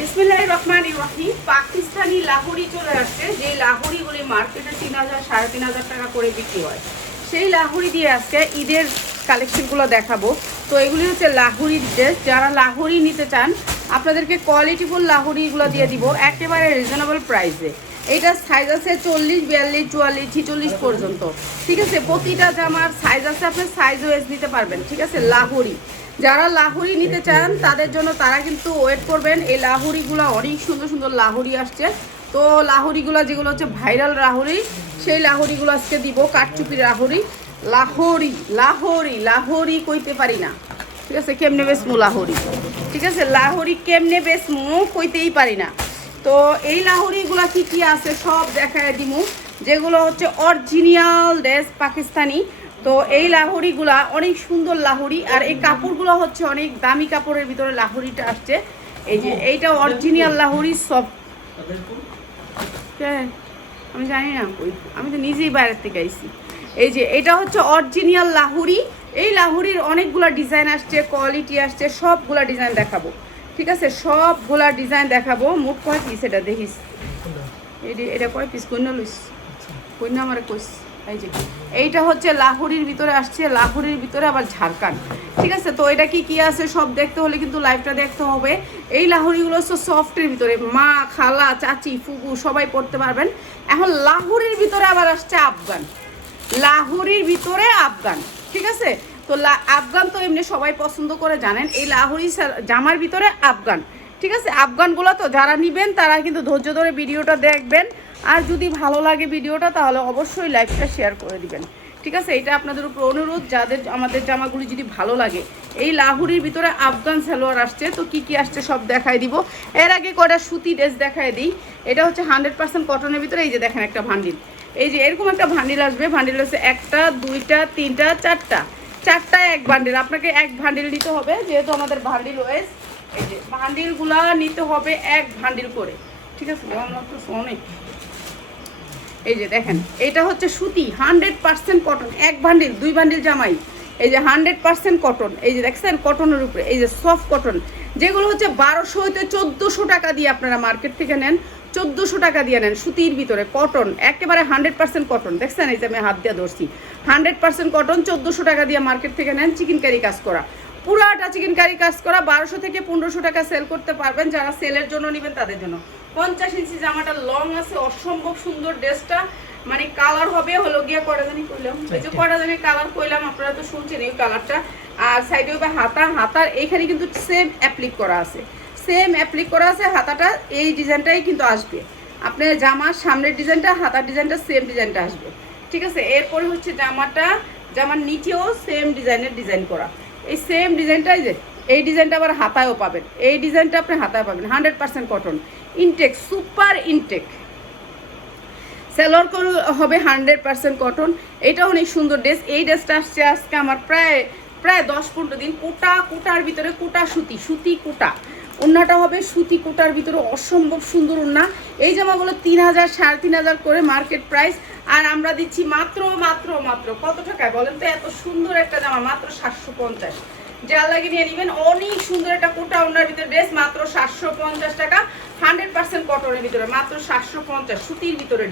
বিসমিল্লাহির রহমানির রহিম। পাকিস্তানি লাহোরি চলে আসছে, যে লাহোরিগুলি মার্কেটে 3000 3500 টাকা করে বিক্রি হয়। সেই লাহোরি দিয়ে আজকে ঈদের কালেকশনগুলো দেখাবো। তো এগুলি হচ্ছে লাহোরির ড্রেস। যারা লাহোরি নিতে চান আপনাদেরকে কোয়ালিটিফুল লাহোরিগুলো দিয়ে দিব একেবারে রিজনেবল প্রাইসে। এইটা সাইজ আছে 40, 42, 44, 46 পর্যন্ত। ঠিক আছে, প্রতিটা জামার সাইজ আছে, আপনি সাইজ ওয়াইজ নিতে পারবেন। ঠিক আছে, লাহোরি যারা লাহোরি নিতে চান তাদের জন্য তারা কিন্তু ওয়েট করবেন। এই লাহোরিগুলো অনেক সুন্দর সুন্দর লাহোরি আসছে। তো লাহোরিগুলো যেগুলো হচ্ছে ভাইরাল লাহোরি, সেই লাহোরিগুলো আজকে দিব। কাঠচুপি লাহোরি, লাহোরি লাহোরি লাহোরি কইতে পারি না। ঠিক আছে, কেমনে বেসমু লাহোরি। ঠিক আছে, লাহোরি কেমনে বেসমু কইতেই পারি না। তো এই লাহোরিগুলো কি কি আছে সব দেখায় দিমু, যেগুলো হচ্ছে অরিজিনাল ড্রেস পাকিস্তানি। তো এই লাহোরিগুলা অনেক সুন্দর লাহোরি, আর এই কাপড়গুলো হচ্ছে অনেক দামি কাপড়ের ভিতরে লাহোরিটা আসছে। এই যে এইটা অরিজিনাল লাহোরি সব। আমি জানি না, আমি তো নিজেই বাইরের থেকে আইছি। এই যে এটা হচ্ছে অরিজিনাল লাহোরি। এই লাহোরির অনেকগুলা ডিজাইন আসছে, কোয়ালিটি আসছে, সবগুলা ডিজাইন দেখাবো। ঠিক আছে, সবগুলা ডিজাইন দেখাবো। মোট কয় পিস এটা দেখিস? এটা কয় পিস কইনা লইস? কইনা আমারে কইস। এই যে এইটা হচ্ছে লাহোরির ভিতরে আসছে, লাহোরির ভিতরে আবার ঝাড়খান্ড। ঠিক আছে, তো এটা কি কি আছে সব দেখতে হলে কিন্তু লাইভটা দেখতে হবে। এই লাহোরিগুলো হচ্ছে সফটের ভিতরে, মা খালা চাচি ফুপু সবাই পড়তে পারবেন। এখন লাহোরির ভিতরে আবার আসছে আফগান, লাহোরির ভিতরে আফগান। ঠিক আছে, তো আফগান তো এমনি সবাই পছন্দ করে জানেন। এই লাহোরি জামার ভিতরে আফগান। ঠিক আছে, আফগানগুলো তো যারা নেবেন তারা কিন্তু ধৈর্য ধরে ভিডিওটা দেখবেন। আর যদি ভালো লাগে ভিডিওটা তাহলে অবশ্যই লাইভটা শেয়ার করে দিবেন। ঠিক আছে, এটা আপনাদের উপর অনুরোধ, যাদের আমাদের জামাগুলি যদি ভালো লাগে। এই লাহোরির ভিতরে আফগান সালোয়ার আসছে। তো কি কি আসছে সব দেখাই দিব। এর আগে কটা সুতি ড্রেস দেখাই দিই। এটা হচ্ছে 100% কটনের ভিতরে। এই যে দেখেন একটা ভান্ডিল, এই যে এরকম একটা ভান্ডিল আসবে। ভান্ডিল হচ্ছে একটা দুইটা তিনটা চারটা এক বান্ডিল। আপনাকে এক ভান্ডিল নিতে হবে, যেহেতু আমাদের ভান্ডিল ওয়েস। এই যে ভান্ডিলগুলা নিতে হবে এক ভান্ডিল করে। ঠিক আছে, অনেক। এই যে দেখেন এটা হচ্ছে সুতি 100% কটন, এক ভান্ডিল 2 বান্ডিল জামাই। এই যে 100% কটন, এই যে দেখছেন কটনের উপরে, এই যে সফট কটন, যেগুলো হচ্ছে 1200 হইতে 1400 টাকা দিয়ে আপনারা মার্কেট থেকে নেন, 1400 টাকা দিয়ে নেন। সুতির ভিতরে কটন, একেবারে 100% কটন। দেখছেন এই যে আমি হাত দিয়ে ধরছি, 100% কটন, 1400 টাকা দিয়ে মার্কেট থেকে নেন। চিকেন কারি কাজ করা, পুরাটা চিকেন কারি কাজ করা। 1200 থেকে 1500 টাকা সেল করতে পারবেন। যারা সেলের জন্য নেবেন তাদের জন্য। 50 ইঞ্চি জামাটা লং আছে, অসম্ভব সুন্দর ড্রেসটা। মানে কালার হবে হলো গিয়া কটা জানি কইলাম, এই যে কটা জানি কালার কইলাম, আপনারা তো শুনছেন এই কালারটা। আর সাইডে হবে হাতার এইখানে কিন্তু সেম অ্যাপ্লিক করা আছে, সেম অ্যাপ্লিক করা আছে। হাতাটা এই ডিজাইনটাই কিন্তু আসবে। আপনার জামার সামনের ডিজাইনটা, হাতার ডিজাইনটা সেম ডিজাইনটা আসবে। ঠিক আছে, এরপরে হচ্ছে জামার নিচেও সেম ডিজাইন করা। এই সেম ডিজাইনটাই যে এই ডিজাইনটা আবার হাতায়ও পাবেন। এই ডিজাইনটা আপনি হাতায় পাবেন। 100% cotton, intact, super intact. Sailor হবে 100% কটন। এটা অনেক সুন্দর ড্রেস। এই ড্রেসটা আসছে আজকে আমার প্রায় 10-15 দিন। কোটার ভিতরে কোটা সুতি কোটা। ওড়নাটা হবে সুতি কোটার ভিতরে, অসম্ভব সুন্দর ওড়না। এই জামাগুলো 3000 3500 করে মার্কেট প্রাইস। আর আমরা দিচ্ছি মাত্র কত টাকায় বলেন তো? এত সুন্দর একটা জামা মাত্র 750। যা লাগে নিয়ে নেবেন। অনেক সুন্দর একটা কোটা ওড়নার ভিতরে ড্রেস, মাত্র 750 টাকা। 100% কটনের ভিতরে মাত্র 750। সুতির ভিতরে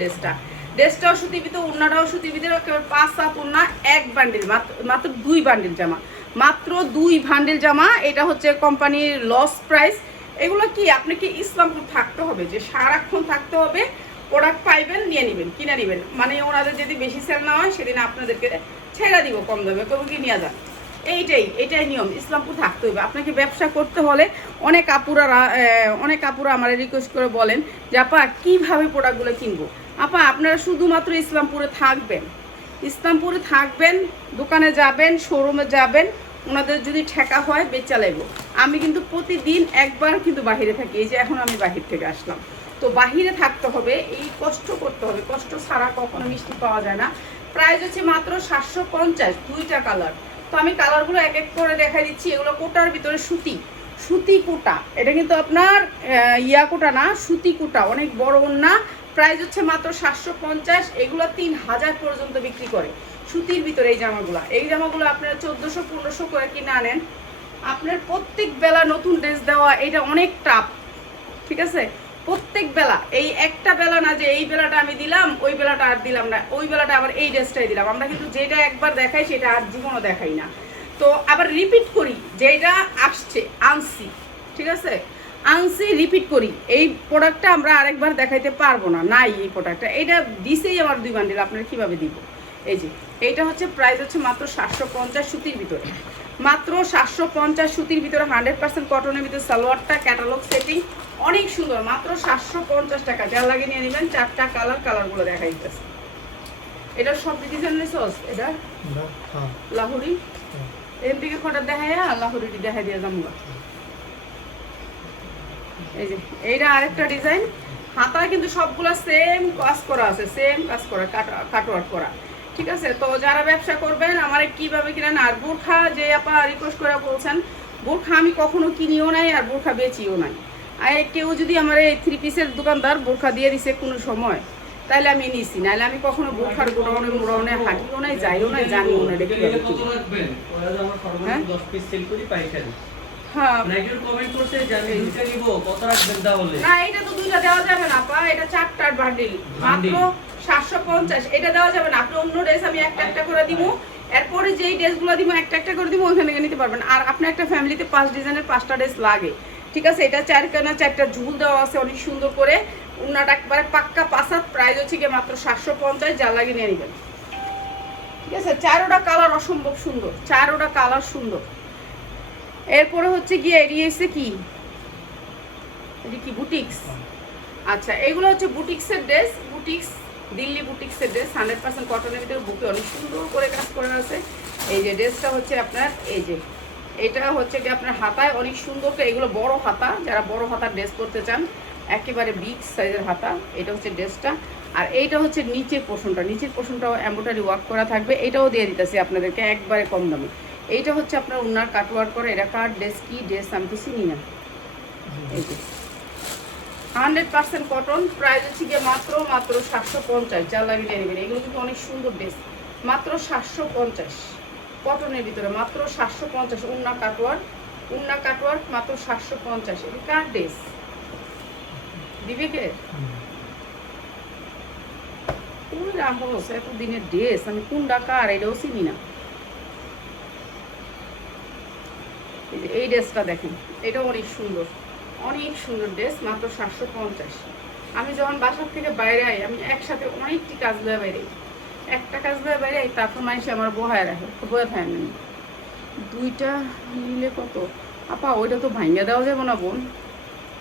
ড্রেসটাও সুতির ভিতরে, ওড়নাটাও সুতির ভিতরে। একেবারে 5 ওড়না, এক বান্ডিল, মাত্র 2 বান্ডিল জামা, মাত্র 2 বান্ডিল জামা। এটা হচ্ছে কোম্পানির লস প্রাইস। এগুলো কি আপনি কি ইসলামপুর থাকতে হবে, যে সারাক্ষণ থাকতে হবে, প্রোডাক্ট পাইবেন নিয়ে নেবেন, কিনে নেবেন। মানে ওনাদের যদি বেশি সেল না হয় সেদিন আপনাদেরকে ছেড়ে দিব কম দামে, কবে কি নিয়ে যান। এইটাই নিয়ম, ইসলামপুর থাকতে হবে। আপনাকে ব্যবসা করতে হলে অনেক আপুরা আমার রিকোয়েস্ট করে বলেন যে আপা কীভাবে প্রোডাক্টগুলো কিনবো। আপা আপনারা শুধুমাত্র ইসলামপুরে থাকবেন, দোকানে যাবেন, শোরুমে যাবেন, ওনাদের যদি ঠেকা হয় বেচা লাগবো। আমি কিন্তু প্রতিদিন একবার কিন্তু বাহিরে থাকি। এই যে এখন আমি বাহির থেকে আসলাম। তো বাহিরে থাকতে হবে, এই কষ্ট করতে হবে, কষ্ট ছাড়া কখনো মিষ্টি পাওয়া যায় না। প্রাইস হচ্ছে মাত্র 750, 2টা কালার। তো আমি কালারগুলো এক এক করে দেখাই দিচ্ছি। এগুলো কোটার ভিতরে সুতি কোটা। এটা কিন্তু আপনার ইয়া কোটা না, সুতি কোটা, অনেক বড় ওড়না। প্রাইস হচ্ছে মাত্র 750। এগুলো 3000 পর্যন্ত বিক্রি করে সুতির ভিতরে। এই জামাগুলো আপনারা 1400-1500 করে কিনে আনেন। আপনার প্রত্যেক বেলা নতুন ড্রেস দেওয়া এটা অনেক টাফ। ঠিক আছে? প্রত্যেক বেলা এই একটা বেলা না যে এই বেলাটা আমি দিলাম ওই বেলাটা আর দিলাম না, ওই বেলাটা আবার এই ড্রেসটাই দিলাম। আমরা কিন্তু যেটা একবার দেখাই সেটা আর জীবনও দেখাই না। তো আবার রিপিট করি, যেটা আসছে আনছি, ঠিক আছে, আনছি রিপিট করি। এই প্রোডাক্টটা আমরা আরেকবার দেখাইতে পারবো না, নাই এই প্রোডাক্টটা। এইটা দিছেই আমার 2 বান্ডিল, আপনারা কীভাবে দিব? এই যে এইটা হচ্ছে প্রাইস হচ্ছে মাত্র 750 সুতির ভিতরে, মাত্র 750 সুতির ভিতরে 100% কটনের ভিতরে সালোয়ারটা ক্যাটালগ সেটিং অনেক সুন্দর, মাত্র 750 টাকা। যা লাগে নিয়ে নেবেন। 4টা কালারগুলো দেখা দিতেছে। এটা সব ডিজাইনের সস, এটা লাহোরি এর দিকে কটা দেখায়, লাহোরিটি দেখা দিয়ে যাবো। এই যে এইটা আরেকটা ডিজাইন, হাতায় কিন্তু সবগুলো সেম কাজ করা আছে, সেম কাজ করা, কাটওয়ার্ক করা, ঠিক আছে? তো যারা ব্যবসা করবেন আমার কিভাবে কিনেন, আর বোরখা যে আপনারা রিকোয়েস্ট করে বলছেন, বোরখা আমি কখনো কিনিও নাই আর বোরখা বেচিও নাই। আর কেউ যদি আমার এই 3 পিসের দোকানদার বোরখা দিয়ে দিছে কোনো সময়, তাহলে আমি নিছি, নাহলে আমি কখনো বোরখার গোডাউনে হাঁটিও নাই, যাইও নাই, জানিও না। হ্যাঁ, এটা তো 2টা দেওয়া যাবে না আপা, এটা 4টার বান্ডিল, মাত্র 750। এটা দেওয়া যাবে না। আপনি অন্য ড্রেস আমি একটা করে দিব, এরপরে যেই ড্রেসগুলো দিব একটা করে দিব, ওইখান থেকে নিতে পারবেন। আর আপনি একটা ফ্যামিলিতে 5 ডিজাইনের 5টা ড্রেস লাগে, ঠিক আছে? এটা 4 ঝুল দেওয়া আছে অনেক সুন্দর করে, উন্নাটা একবারে পাক্কা পাসাত। প্রাইস হচ্ছে গিয়ে মাত্র 750, যা লাগে নিয়ে নেবেন, ঠিক আছে? 4টা কালার অসম্ভব সুন্দর, 4টা কালার সুন্দর। এরপরে হচ্ছে গিয়ে এসে কি, এটা কি বুটিক্স? আচ্ছা, এগুলো হচ্ছে বুটিক্সের ড্রেস, বুটিক্স দিল্লি বুটিক্সের ড্রেস, 100% কটনের ভিতরে, বুকে অনেক সুন্দর করে কাজ করা আছে। এই যে ড্রেসটা হচ্ছে আপনার, এই যে এটা হচ্ছে কি আপনার হাতায় অনেক সুন্দর করে, এগুলো বড় হাতা, যারা বড় হাতার ড্রেস করতে চান, একেবারে বিগ সাইজের হাতা। এটা হচ্ছে ড্রেসটা। আর এইটা হচ্ছে নিচের পোর্শনটাও এমব্রয়ডারি ওয়ার্ক করা থাকবে। এটাও দিয়ে দিতেছি আপনাদেরকে একবারে কম দামে। এইটা হচ্ছে আপনার উন্নার কাটওয়ার্ক করে। এটা কার ড্রেস, কি ড্রেস আমি তো চিনি না। এই যে 100% কটন, প্রাইস হচ্ছে গিয়ে মাত্র 750, যা লাগিয়ে নেবেন। এগুলো কিন্তু অনেক সুন্দর ড্রেস, মাত্র 750 কটনের ভিতরে, মাত্র 750। উন্না কাটওয়ার্ক মাত্র 750। এটা কার ড্রেস দিবে কে? ওই রাহস, এত দিনের ড্রেস আমি কোন ডাকার, এটাও চিনি না। এই ড্রেসটা দেখেন, এটাও অনেক সুন্দর ড্রেস, মাত্র 750। আমি যখন বাসার থেকে বাইরে আই, আমি একসাথে অনেকটি কাজ লয়ে বাইরে, একটা কাজ লয়ে বাইরে আই, তারপর মানুষ আমার বহায় রাখে, বয়ে থাকে না। 2টা নিলে কত আপা? ওইটা তো ভাঙ্গা দেওয়া যাবে না বোন,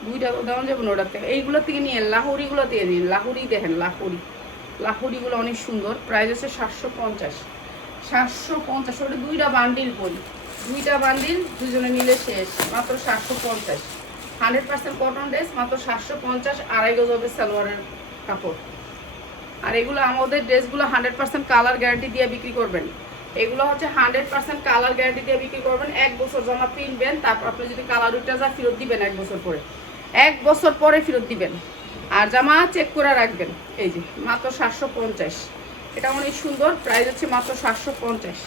2টা তো দেওয়া যাবে না। ওটার থেকে, এইগুলোর থেকে নিয়ে লাহোরিগুলো দিয়ে নিন। লাহোরি দেখেন, লাহোরিগুলো অনেক সুন্দর। প্রাইস হচ্ছে 750। ওটা 2টা বান্ডিল করি, 2টা বান্ডিল দুজনে নিলে শেষ, মাত্র 750। 100% কটন ড্রেস, মাত্র 750। 2.5 গজ হবে সালোয়ারের কাপড়। আর এগুলো আমাদের ড্রেসগুলো 100% কালার গ্যারান্টি দিয়ে বিক্রি করবেন। এগুলো হচ্ছে 100% কালার গ্যারান্টি দিয়ে বিক্রি করবেন। 1 বছর জামা পিনবেন, তারপর আপনি যদি কালার উঠে যা ফেরত দিবেন 1 বছর পরে, 1 বছর পরে ফেরত দিবেন। আর জামা চেক করে রাখবেন। এই যে মাত্র 750। এটা অনেক সুন্দর, প্রাইস হচ্ছে মাত্র 750।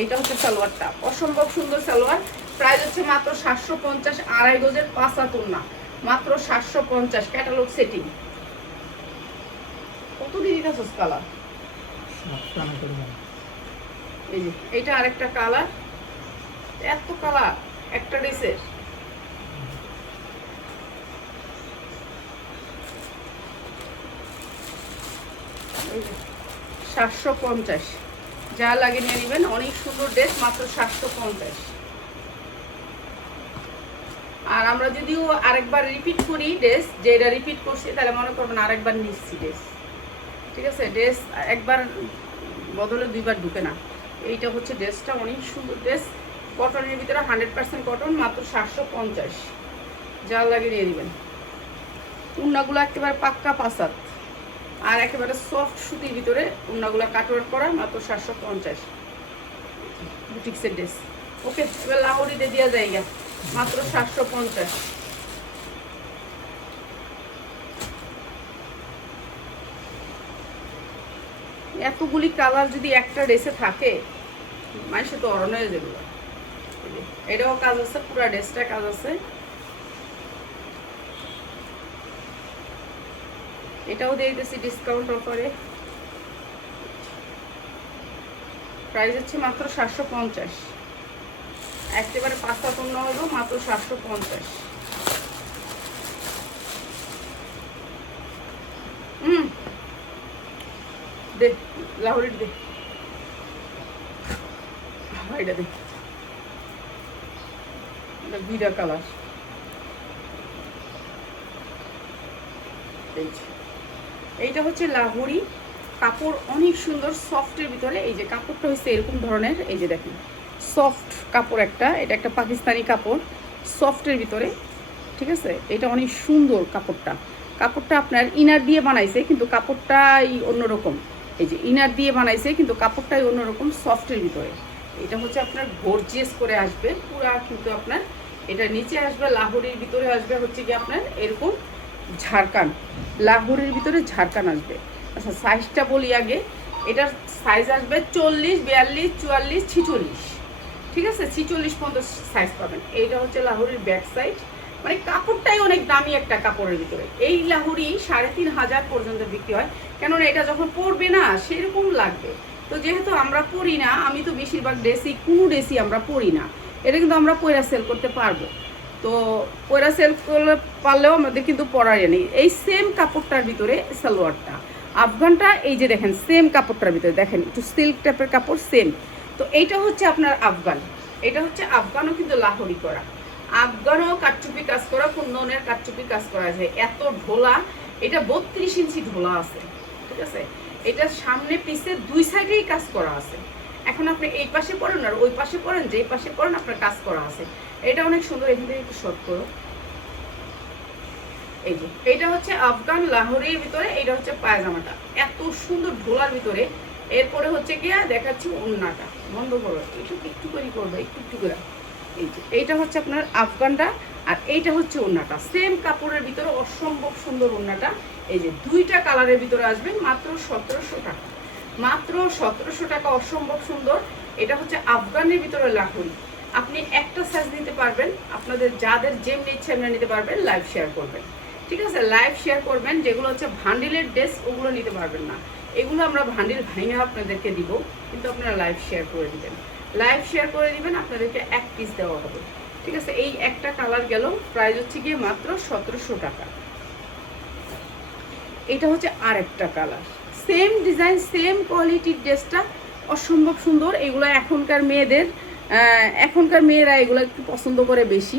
এইটা হচ্ছে সালোয়ারটা, অসম্ভব সুন্দর সালোয়ার। প্রাইস হচ্ছে মাত্র 750। 2.5 গজের 5 হাত ওড়না, মাত্র 750। Catalogue setting. কত দিয়ে দিতেছস কালার? এই যে এইটা আরেকটা কালার, এত কালার একটা ড্রেসের। 750, যা লাগে নিয়ে নেবেন। অনেক সুন্দর ড্রেস, মাত্র 750। আর আমরা যদিও আরেকবার রিপিট করি ড্রেস, যে এটা রিপিট করছি, তাহলে মনে করবেন আরেকবার নিচ্ছি ড্রেস, ঠিক আছে? ড্রেস একবার বদলে 2বার ঢুকে না। এইটা হচ্ছে ড্রেসটা, অনেক সুন্দর ড্রেস, কটনের ভিতরে, 100% কটন, মাত্র 750। যা লাগে নিয়ে নেবেন। উন্নাগুলো একেবারে পাক্কা পাসাত, আর একেবারে সফট সুতির ভিতরে উন্নাগুলো কাটওয়ার্ক করা, মাত্র 750। বুটিক্সের ড্রেস। ওকে, এবার লাহোরিতে দেওয়া জায়গা, মাত্র 750। এতগুলি কালার যদি একটা ড্রেসে থাকে, মানুষে তো অরণ হয়ে যাবে। এটাও কাজ আছে, পুরা ড্রেসটা কাজ আছে। এটাও দিয়ে দিতেছি ডিসকাউন্ট অফারে, প্রাইস হচ্ছে মাত্র 750। একেবারে পাঁচটা পণ্য হলো মাত্র 750। দে লাহোরির দে, এটা দে, ভিডা কালার। এইটা হচ্ছে লাহোরি কাপড়, অনেক সুন্দর সফটের ভিতরে। এই যে কাপড়টা হচ্ছে এরকম ধরনের, এই যে দেখেন সফট কাপড় একটা, এটা একটা পাকিস্তানি কাপড় সফটের ভিতরে, ঠিক আছে। এটা অনেক সুন্দর কাপড়টা, কাপড়টা আপনার ইনার দিয়ে বানাইছে কিন্তু কাপড়টাই অন্যরকম। এই যে ইনার দিয়ে বানাইছে কিন্তু কাপড়টাই অন্যরকম সফটের ভিতরে। এটা হচ্ছে আপনার গর্জিয়াস করে আসবে পুরা, কিন্তু আপনার এটা নিচে আসবে লাহোরির ভিতরে আসবে হচ্ছে কি আপনার এরকম ঝাড়খান, লাহোরির ভিতরে ঝাড়খান আসবে। আচ্ছা সাইজটা বলি আগে, এটার সাইজ আসবে 40, 42, 44, 46, ঠিক আছে, 46 পর্যন্ত সাইজ পাবেন। এইটা হচ্ছে লাহোরির ব্যাক সাইড, মানে কাপড়টাই অনেক দামি একটা কাপড়ের ভিতরে। এই লাহোরি 3500 পর্যন্ত বিক্রি হয়, কেননা এটা যখন পরবে না সেরকম লাগবে। তো যেহেতু আমরা পরি না, আমি তো বেশিরভাগ ড্রেসই, কোনো ড্রেসই আমরা পরি না, এটা কিন্তু আমরা পয়রা সেল করতে পারবো। তো পয়রা সেল করলে পারলেও আমাদের কিন্তু পরার নেই। এই সেম কাপড়টার ভিতরে সালোয়ারটা, আফগানটা এই যে দেখেন সেম কাপড়টার ভিতরে দেখেন একটু সিল্ক টাইপের কাপড় সেম। তো এইটা হচ্ছে আপনার আফগান, এটা হচ্ছে আফগানও কিন্তু লাহোরি করা, আফগানও কাটচুপি কাজ করা, কুন্দনের কাটচুপি কাজ করা আছে। এত ঢোলা, এটা 32 ইঞ্চি ঢোলা আছে, ঠিক আছে। এটা সামনে পিছে দুই সাইডেই কাজ করা আছে। এখন আপনি এই পাশে পড়েন আর ওই পাশে পড়েন, যেই পাশে পড়েন আপনার কাজ করা আছে। এটা অনেক সুন্দর, এখান থেকে একটু শর্ট করো। এই যে এইটা হচ্ছে আফগান লাহোরির ভিতরে, এইটা হচ্ছে পায়জামাটা এত সুন্দর ঢোলার ভিতরে। এরপরে হচ্ছে গিয়া দেখাচ্ছি ওড়নাটা, বন্ধ করো একটু একটু করে করবে, একটু একটু করে। এই যে এইটা হচ্ছে আপনার আফগানটা, আর এইটা হচ্ছে ওড়নাটা সেম কাপড়ের ভিতরে, অসম্ভব সুন্দর ওড়নাটা। এই যে দুইটা কালারের ভিতরে আসবে মাত্র 1700 টাকা, মাত্র 1700 টাকা, অসম্ভব সুন্দর। এটা হচ্ছে আফগানের ভিতরে লাহোরি। আপনি একটা সাইজ নিতে পারবেন, আপনাদের যাদের যেমনি ইচ্ছে এমনি নিতে পারবেন। লাইভ শেয়ার করবেন, ঠিক আছে, লাইভ শেয়ার করবেন। যেগুলো হচ্ছে ভান্ডিলের ড্রেস ওগুলো নিতে পারবেন না, এগুলো আমরা ভান্ডিল ভাঙে আপনাদেরকে দিব, কিন্তু আপনারা লাইভ শেয়ার করে দিবেন, লাইভ শেয়ার করে দিবেন, আপনাদেরকে এক পিস দেওয়া হবে, ঠিক আছে। এই একটা কালার গেল, প্রাইস হচ্ছে গিয়ে মাত্র 1700 টাকা। এটা হচ্ছে আরেকটা কালার, সেম ডিজাইন সেম কোয়ালিটির ড্রেসটা অসম্ভব সুন্দর। এগুলো এখনকার মেয়েরা এগুলো একটু পছন্দ করে বেশি।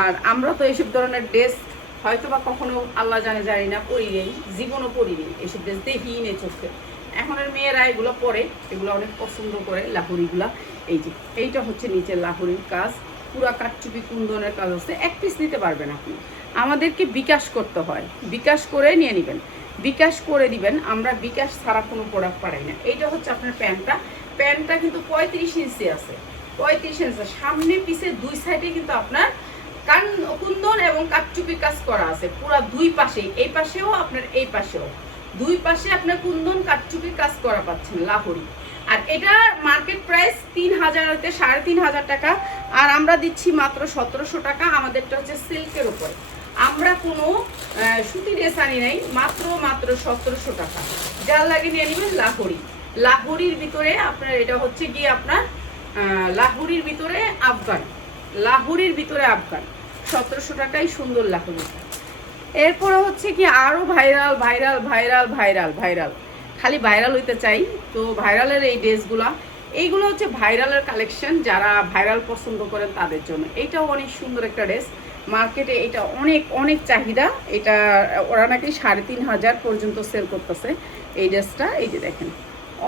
আর আমরা তো এইসব ধরনের ড্রেস হয়তো বা কখনো আল্লাহ জানি না পরি নেই, জীবনও পরি নেই, এইসব ড্রেস দেখিই নেই চোখে। এখনের মেয়েরা এগুলো পরে, এগুলো অনেক পছন্দ করে লাহোরিগুলা। এই যে এইটা হচ্ছে নিচের লাহোরির কাজ, পুরা কাটচুপি কুন্দনের কাজ হচ্ছে। এক পিস নিতে পারবেন আপনি, আমাদেরকে বিকাশ করতে হয়, বিকাশ করে নিয়ে নেবেন, বিকাশ করে দিবেন। আমরা বিকাশ ছাড়া কোনো প্রোডাক্ট পাঠাই না। এইটা হচ্ছে আপনার প্যান্টটা, প্যান্টটা কিন্তু 35 ইঞ্চি আছে, 35 ইঞ্চি সামনে পিছে দুই সাইডে কিন্তু আপনার কুন্দন এবং কাটচুপি কাজ করা আছে পুরা দুই পাশেই, এই পাশেও আপনার এই পাশেও, দুই পাশে আপনার কুন্দন কাটচুপি কাজ করা পাচ্ছেন লাহোরি। আর এটা মার্কেট প্রাইস 3000 থেকে 3500 টাকা, আর আমরা দিচ্ছি মাত্র 1700 টাকা। আমাদেরটা হচ্ছে সিল্কের উপরে, আমরা কোনো সুতি ড্রেস আনি নাই, মাত্র 1700 টাকা। যার লাগে নিয়ে নেবেন লাহোরি, লাহোরির ভিতরে আপনার এটা হচ্ছে গিয়ে আপনার লাহোরির ভিতরে আফগান, লাহোরির ভিতরে আফগান 1700 টাকাই সুন্দর লাহোরি। এরপরে হচ্ছে কি আরও viral viral viral viral viral, খালি ভাইরাল হইতে চাই। তো ভাইরালের এই ড্রেসগুলা, এইগুলো হচ্ছে ভাইরালের কালেকশন, যারা ভাইরাল পছন্দ করেন তাদের জন্য। এইটাও অনেক সুন্দর একটা ড্রেস, মার্কেটে এটা অনেক অনেক চাহিদা। এটা ওরা নাকি 3500 পর্যন্ত সেল করতেছে এই ড্রেসটা। এই যে দেখেন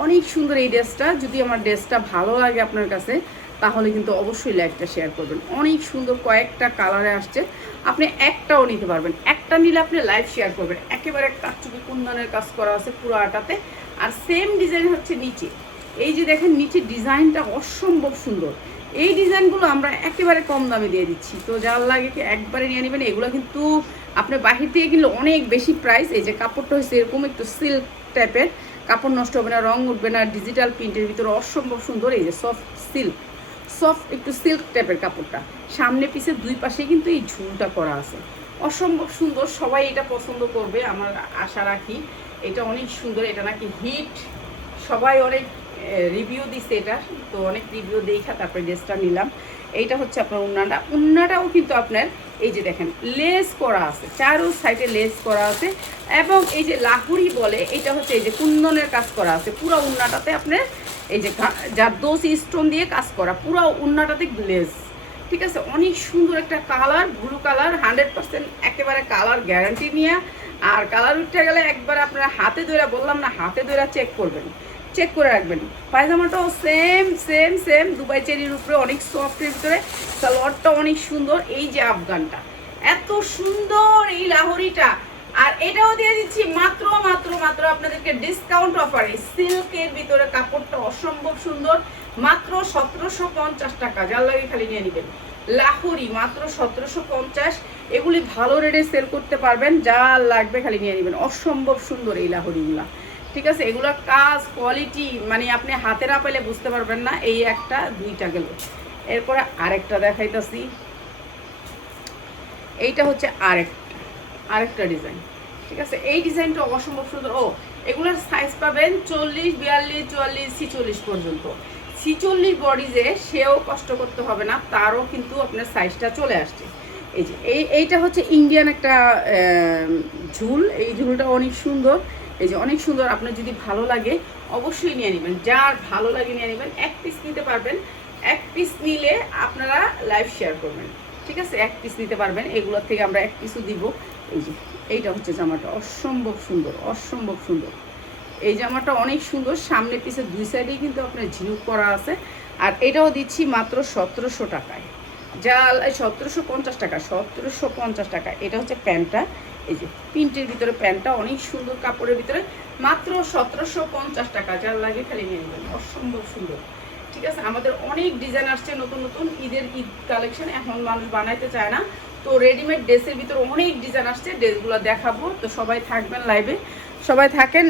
অনেক সুন্দর এই ড্রেসটা। যদি আমার ড্রেসটা ভালো লাগে আপনার কাছে, তাহলে কিন্তু অবশ্যই লাইভটা শেয়ার করবেন। অনেক সুন্দর কয়েকটা কালারে আসছে, আপনি একটাও নিতে পারবেন, একটা নিলে আপনি লাইভ শেয়ার করবেন। একেবারে কাটচুপি কুন্দনের কাজ করা আছে পুরো আটাতে, আর সেম ডিজাইন হচ্ছে নিচে। এই যে দেখেন নিচে ডিজাইনটা অসম্ভব সুন্দর। এই ডিজাইনগুলো আমরা একেবারে কম দামে দিয়ে দিচ্ছি, তো যার লাগে কি একবারে নিয়ে নেবেন। এগুলো কিন্তু আপনি বাহির থেকে কিনলে অনেক বেশি প্রাইস। এই যে কাপড়টা হচ্ছে এরকম একটু সিল্ক টাইপের, কাপড় নষ্ট হবে না, রং উঠবে না, ডিজিটাল প্রিন্টের ভিতরে অসম্ভব সুন্দর। এই যে সফট সিল্ক, সফট একটু সিল্ক টাইপের কাপড়টা, সামনে পিছে দুই পাশে কিন্তু এই ঝুলটা করা আছে, অসম্ভব সুন্দর, সবাই এটা পছন্দ করবে আমার আশা রাখি। এটা অনেক সুন্দর, এটা নাকি হিট, সবাই অনেক রিভিউ দিচ্ছে এটা, তো অনেক রিভিউ দেখা তারপরে ড্রেসটা নিলাম। এইটা হচ্ছে আপনার উন্নাটাও কিন্তু আপনার এই যে দেখেন লেস করা আছে, চারো সাইডে লেস করা আছে, এবং এই যে লাহুরি বলে এটা হচ্ছে এই যে কুন্দনের কাজ করা আছে পুরো উন্নাটাতে আপনার, এই যে জারদৌসি স্টোন দিয়ে কাজ করা পুরো উন্নাটাতে লেস। ঠিক আছে, অনেক সুন্দর একটা কালার, ব্লু কালার, 100% একেবারে কালার গ্যারান্টি নিয়ে। আর কালার উঠে গেলে একবার আপনারা হাতে ধরে, বললাম না হাতে ধরে চেক করবেন, চেক করে রাখবেন। পায়জামাটাও সেম সেম সেম দুবাই চেরির উপরে অনেক সফটের ভিতরে, সালোয়ারটা অনেক সুন্দর। এই যে আফগানটা এত সুন্দর, এই লাহোরিটা, আর এটাও দিয়ে দিচ্ছি মাত্র মাত্র মাত্র আপনাদেরকে ডিসকাউন্ট অফারে। সিল্কের ভিতরে কাপড়টা অসম্ভব সুন্দর, মাত্র 1750 টাকা, যার লাগে খালি নিয়ে নেবেন। লাহোরি মাত্র 1750, এগুলি ভালো রেটে সেল করতে পারবেন, যা লাগবে খালি নিয়ে নেবেন। অসম্ভব সুন্দর এই লাহোরিগুলা, ঠিক আছে, এগুলোর কাজ কোয়ালিটি মানে আপনি হাতে না পেলে বুঝতে পারবেন না। এই একটা দুইটা গেল, এরপরে আরেকটা দেখাইতেছি। এইটা হচ্ছে আরেকটা ডিজাইন, ঠিক আছে, এই ডিজাইনটা অসম্ভব সুন্দর। ও এগুলোর সাইজ পাবেন 40, 42, 44, 46 পর্যন্ত। 46 বডিজে সেও কষ্ট করতে হবে না, তারও কিন্তু আপনার সাইজটা চলে আসছে। এই যে এইটা হচ্ছে ইন্ডিয়ান একটা ঝুল, এই ঝুলটা অনেক সুন্দর, এই যে অনেক সুন্দর। আপনার যদি ভালো লাগে অবশ্যই নিয়ে নেবেন, যার ভালো লাগে নিয়ে নেবেন। এক পিস নিতে পারবেন, এক পিস নিলে আপনারা লাইভ শেয়ার করবেন, ঠিক আছে, এক পিস নিতে পারবেন। এগুলোর থেকে আমরা এক পিসও দিব। এই যে এইটা হচ্ছে জামাটা, অসম্ভব সুন্দর, অসম্ভব সুন্দর। এই জামাটা অনেক সুন্দর, সামনে পিছে দুই সাইডেই কিন্তু আপনার ঝিনুক করা আছে। আর এটাও দিচ্ছি মাত্র 1700 টাকায়, যা 1750 টাকা, 1750 টাকা। এটা হচ্ছে প্যান্টটা, এই যে প্রিন্টের ভিতরে প্যান্টটা অনেক সুন্দর, কাপড়ের ভিতরে মাত্র 1750 টাকা, যার লাগে খালি নিয়ে নেবেন। অসম্ভব সুন্দর, ঠিক আছে। আমাদের অনেক ডিজাইন আসছে নতুন নতুন, ঈদ কালেকশন, এখন মানুষ বানাইতে চায় না, তো রেডিমেড ড্রেসের ভিতরে অনেক ডিজাইন আসছে, ড্রেসগুলো দেখাবো। তো সবাই থাকবেন লাইভে, সবাই থাকেন।